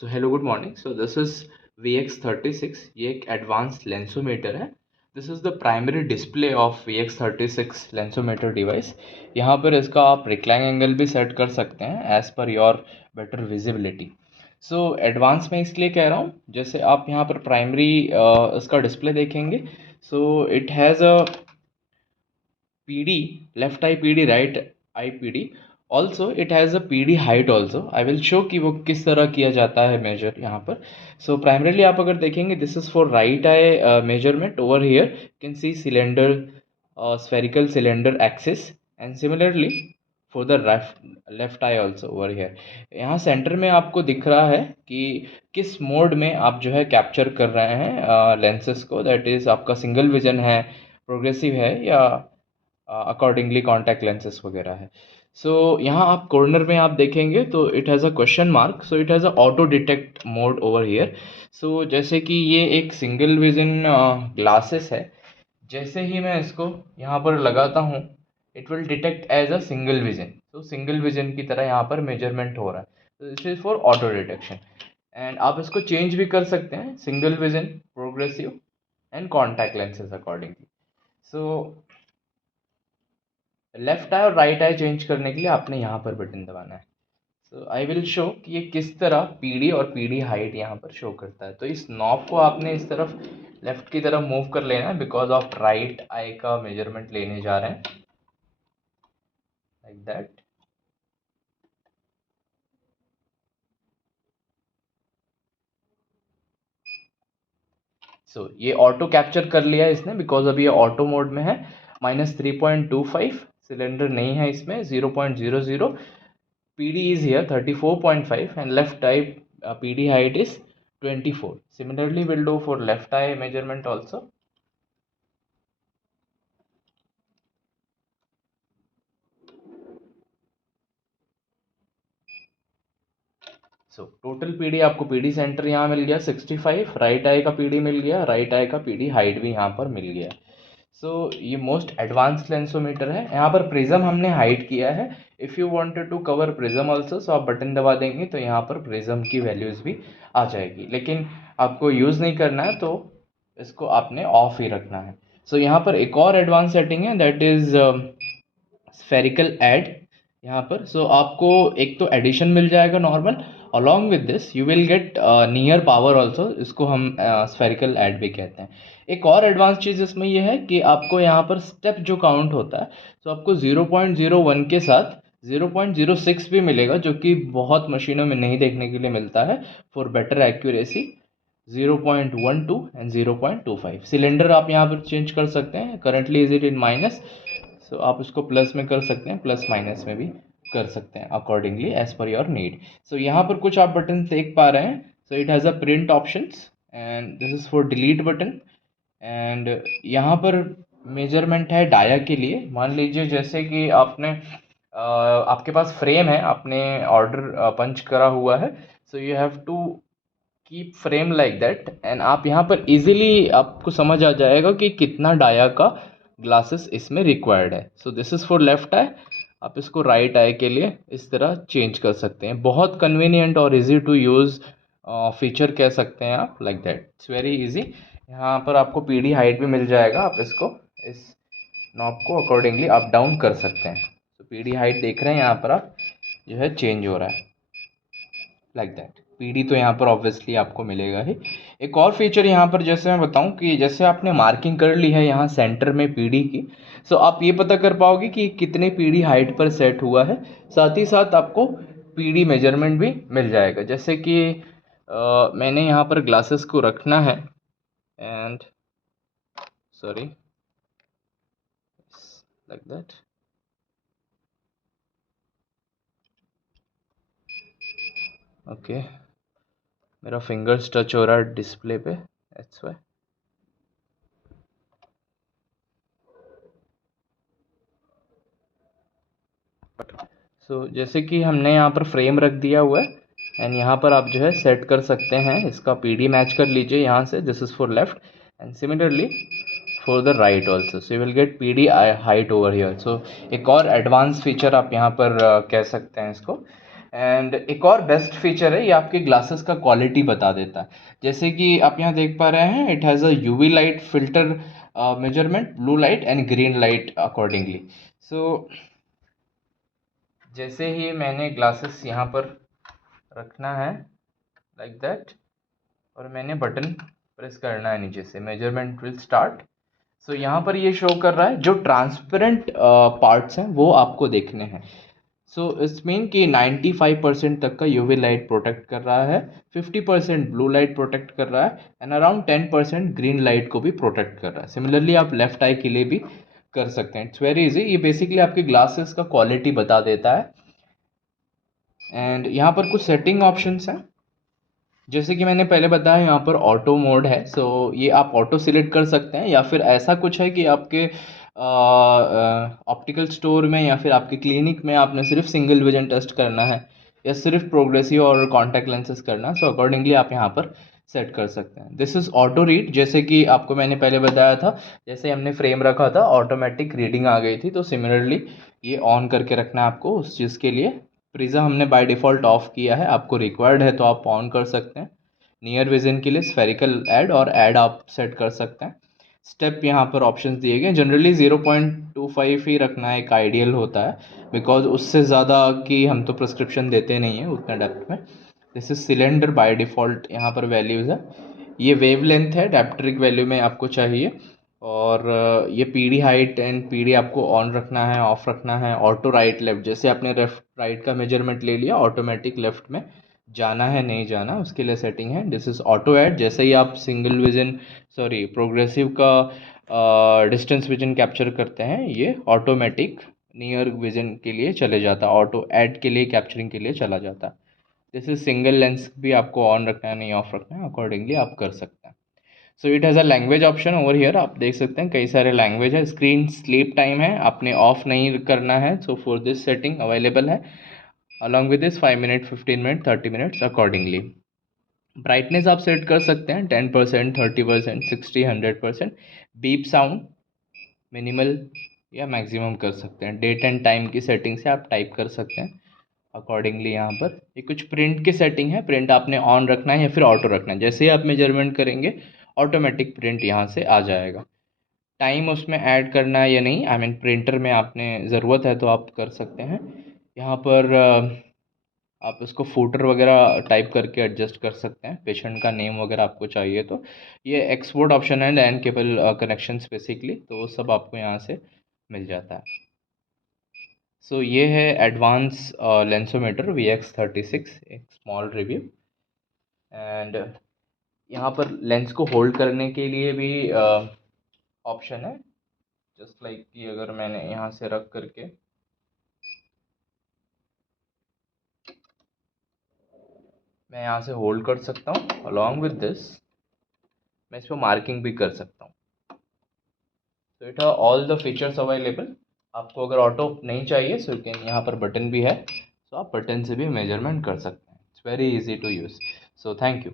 So hello good morning. So this is VX36। ये एक advance lensometer है। This is the primary display of VX36 lensometer device. यहाँ पर इसका आप रिक्लाइन एंगल भी सेट कर सकते हैं as per your better visibility. So advance में इसलिए कह रहा हूँ, जैसे आप यहाँ पर प्राइमरी इसका डिस्प्ले देखेंगे। सो it has a PD, left eye PD, right eye PD. Also it has a PD height also. I will show कि वो किस तरह किया जाता है मेजर यहाँ पर. So primarily आप अगर देखेंगे, this is for right eye measurement. Over here you can see cylinder, spherical cylinder axis, and similarly for the left eye also over here. यहाँ सेंटर में आपको दिख रहा है कि किस मोड में आप जो है कैप्चर कर रहे हैं लेंसेज को, दैट इज आपका सिंगल विजन है, प्रोग्रेसिव है, या अकॉर्डिंगली कॉन्टैक्ट लेंसेज वगैरह है। सो यहाँ आप कॉर्नर में आप देखेंगे तो it has a question mark. So it has a auto detect mode over here. So जैसे कि ये एक सिंगल विजन ग्लासेस है, जैसे ही मैं इसको यहाँ पर लगाता हूँ it will detect as a single vision. तो सिंगल विजन की तरह यहाँ पर मेजरमेंट हो रहा है। तो this is for auto detection. And आप इसको चेंज भी कर सकते हैं, single vision, progressive and contact lenses accordingly. So left eye और राइट आई चेंज करने के लिए आपने यहाँ पर बटन दबाना है। सो आई विल शो कि ये किस तरह पीडी और पीडी हाइट यहाँ पर शो करता है। तो इस नॉब को आपने इस तरफ लेफ्ट की तरफ मूव कर लेना है, बिकॉज ऑफ राइट आई का मेजरमेंट लेने जा रहे हैं, लाइक दैट। सो ये ऑटो कैप्चर कर लिया है इसने, बिकॉज अभी ये ऑटो मोड में है। -3.25 सिलेंडर नहीं है इसमें, 0.00। PD is here 34.5 and left eye PD height is 24. Similarly, we'll do for left eye measurement also. So total PD आपको PD सेंटर यहाँ मिल गया 65, राइट आई का PD मिल गया, राइट आई का PD हाइट भी यहाँ पर मिल गया। सो ये मोस्ट एडवांस लेंसोमीटर है। यहाँ पर प्रिज्म हमने हाइड किया है। If you wanted to cover prism also, so आप बटन दबा देंगे तो यहाँ पर प्रिज्म की वैल्यूज़ भी आ जाएगी, लेकिन आपको यूज़ नहीं करना है तो इसको आपने ऑफ ही रखना है। सो यहाँ पर एक और एडवांस सेटिंग है, दैट इज़ स्फेरिकल ऐड यहाँ पर। सो आपको एक तो एडिशन मिल जाएगा normal, along with this you will gate near power also, इसको हम स्फेरिकल ऐड भी कहते हैं। एक और एडवांस चीज़ इसमें यह है कि आपको यहाँ पर स्टेप जो काउंट होता है, तो आपको 0.01 के साथ 0.06 भी मिलेगा, जो कि बहुत मशीनों में नहीं देखने के लिए मिलता है। For better accuracy 0.12 and 0.25। Cylinder आप यहाँ पर चेंज कर सकते हैं, currently is it in minus, so आप उसको प्लस में कर सकते हैं, प्लस माइनस में भी कर सकते हैं accordingly as per your need. So यहाँ पर कुछ आप बटन देख पा रहे हैं। So it has a print options and this is for delete button. And यहाँ पर मेजरमेंट है डाया के लिए। मान लीजिए जैसे कि आपने आपके पास फ्रेम है, आपने ऑर्डर पंच करा हुआ है, so you have to keep frame like that, and आप यहाँ पर इजीली आपको समझ आ जाएगा कि कितना डाया का ग्लासेस इसमें रिक्वायर्ड है। So this is for left eye. आप इसको राइट आई के लिए इस तरह चेंज कर सकते हैं। बहुत कन्वीनियंट और इजी टू यूज़ फीचर कह सकते हैं आप, like that, it's very easy. यहाँ पर आपको पीडी हाइट भी मिल जाएगा, आप इसको इस नॉब को अकॉर्डिंगली अप डाउन कर सकते हैं। तो पीडी हाइट देख रहे हैं यहाँ पर आप जो है चेंज हो रहा है, लाइक दैट। पीडी तो यहाँ पर ऑब्वियसली आपको मिलेगा ही। एक और फीचर यहाँ पर जैसे मैं बताऊँ कि जैसे आपने मार्किंग कर ली है यहाँ सेंटर में पीडी की, सो आप ये पता कर पाओगे कि कितने पीडी हाइट पर सेट हुआ है। साथ ही साथ आपको पीडी मेजरमेंट भी मिल जाएगा। जैसे कि मैंने यहाँ पर ग्लासेस को रखना है, and sorry, like that. Okay, मेरा फिंगर्स टच हो रहा है डिस्प्ले पे, दैट्स व्हाई। सो जैसे कि हमने यहाँ पर फ्रेम रख दिया हुआ है, एंड यहाँ पर आप जो है सेट कर सकते हैं, इसका पीडी मैच कर लीजिए यहाँ से, this is for left and similarly for the right also. So you will get PD height over here. So एक और एडवांस फीचर आप यहाँ पर कह सकते हैं इसको, एंड एक और बेस्ट फीचर है, ये आपके ग्लासेस का क्वालिटी बता देता है। जैसे कि आप यहाँ देख पा रहे हैं, it has a UV light filter measurement, blue light and green light accordingly. So जैसे ही मैंने ग्लासेस यहाँ पर रखना है लाइक दैट, और मैंने बटन प्रेस करना है नीचे से, मेजरमेंट विल स्टार्ट। सो यहाँ पर ये शो कर रहा है जो ट्रांसपेरेंट पार्ट्स हैं वो आपको देखने हैं। सो इट्स मीन कि 95% तक का यूवी लाइट प्रोटेक्ट कर रहा है, 50% ब्लू लाइट प्रोटेक्ट कर रहा है एंड अराउंड 10% ग्रीन लाइट को भी प्रोटेक्ट कर रहा है। सिमिलरली आप लेफ्ट आई के लिए भी कर सकते हैं। It's very easy. ये बेसिकली आपके ग्लासेस का क्वालिटी बता देता है। एंड यहाँ पर कुछ सेटिंग ऑप्शंस हैं, जैसे कि मैंने पहले बताया यहाँ पर ऑटो मोड है। सो ये आप ऑटो सिलेक्ट कर सकते हैं, या फिर ऐसा कुछ है कि आपके ऑप्टिकल स्टोर में या फिर आपके क्लिनिक में आपने सिर्फ सिंगल विजन टेस्ट करना है या सिर्फ प्रोग्रेसिव और कॉन्टैक्ट लेंसेज करना है। सो अकॉर्डिंगली आप यहाँ पर सेट कर सकते हैं। दिस इज़ ऑटो रीड, जैसे कि आपको मैंने पहले बताया था, जैसे हमने फ्रेम रखा था ऑटोमेटिक रीडिंग आ गई थी। तो सिमिलरली ये ऑन करके रखना है आपको उस चीज़ के लिए। प्रिज्म हमने बाय डिफ़ॉल्ट ऑफ किया है, आपको रिक्वायर्ड है तो आप ऑन कर सकते हैं। नियर विजन के लिए स्फेरिकल ऐड और ऐड आप सेट कर सकते हैं। स्टेप यहाँ पर ऑप्शंस दिए गए। जनरली 0.25 ही रखना एक आइडियल होता है, बिकॉज उससे ज़्यादा की हम तो प्रिस्क्रिप्शन देते नहीं हैं उतने डेप्थ में। This is cylinder, by default यहाँ पर वैल्यूज़ है। ये वेव लेंथ है, डायप्ट्रिक वैल्यू में आपको चाहिए। और ये पीडी हाइट एंड पीडी आपको ऑन रखना है, ऑफ रखना है। ऑटो राइट लेफ्ट, जैसे आपने लेफ्ट राइट का मेजरमेंट ले लिया, ऑटोमेटिक लेफ्ट में जाना है नहीं जाना उसके लिए सेटिंग है। दिस इज़ ऑटो ऐड, जैसे ही आप सिंगल विजन सॉरी प्रोग्रेसिव का डिस्टेंस विजन कैप्चर करते हैं, ये ऑटोमेटिक नियर विजन के लिए चले जाता है, ऑटो ऐड के लिए कैप्चरिंग के लिए चला जाता है। दिस इज सिंगल लेंस भी आपको ऑन रखना है नहीं ऑफ रखना है, अकॉर्डिंगली आप कर सकते हैं। So it has a language option over here, आप देख सकते हैं कई सारे लैंग्वेज है। स्क्रीन स्लीप टाइम है, आपने ऑफ नहीं करना है। So for this setting available है, along with this 5 minute, 15 minute, 30 minutes accordingly. Brightness आप सेट कर सकते हैं 10%, 30%, 60, 100%। बीप साउंड मिनिमल या मैक्सिमम कर सकते हैं। डेट एंड टाइम की सेटिंग से आप टाइप कर सकते हैं अकॉर्डिंगली। यहाँ पर ये कुछ प्रिंट की सेटिंग है, प्रिंट आपने ऑन रखना है या फिर ऑटो रखना है। जैसे ही आप मेजरमेंट करेंगे ऑटोमेटिक प्रिंट यहाँ से आ जाएगा। टाइम उसमें ऐड करना है या नहीं, आई मीन प्रिंटर में आपने ज़रूरत है तो आप कर सकते हैं। यहाँ पर आप इसको फूटर वगैरह टाइप करके एडजस्ट कर सकते हैं, पेशेंट का नेम वगैरह आपको चाहिए तो। ये एक्सपोर्ट ऑप्शन है, लैन केबल कनेक्शन बेसिकली, तो वो सब आपको यहाँ से मिल जाता है। सो ये है एडवांस लेंसोमीटर VX36, एक स्मॉल रिव्यू। एंड यहाँ पर लेंस को होल्ड करने के लिए भी ऑप्शन है, जस्ट लाइक कि अगर मैंने यहाँ से रख करके मैं यहाँ से होल्ड कर सकता हूँ। अलॉन्ग विद दिस मैं इस पर मार्किंग भी कर सकता हूँ। तो it are all the features available. आपको अगर ऑटो नहीं चाहिए सो यहाँ पर बटन भी है, सो आप बटन से भी मेजरमेंट कर सकते हैं। It's very easy to use. So thank you.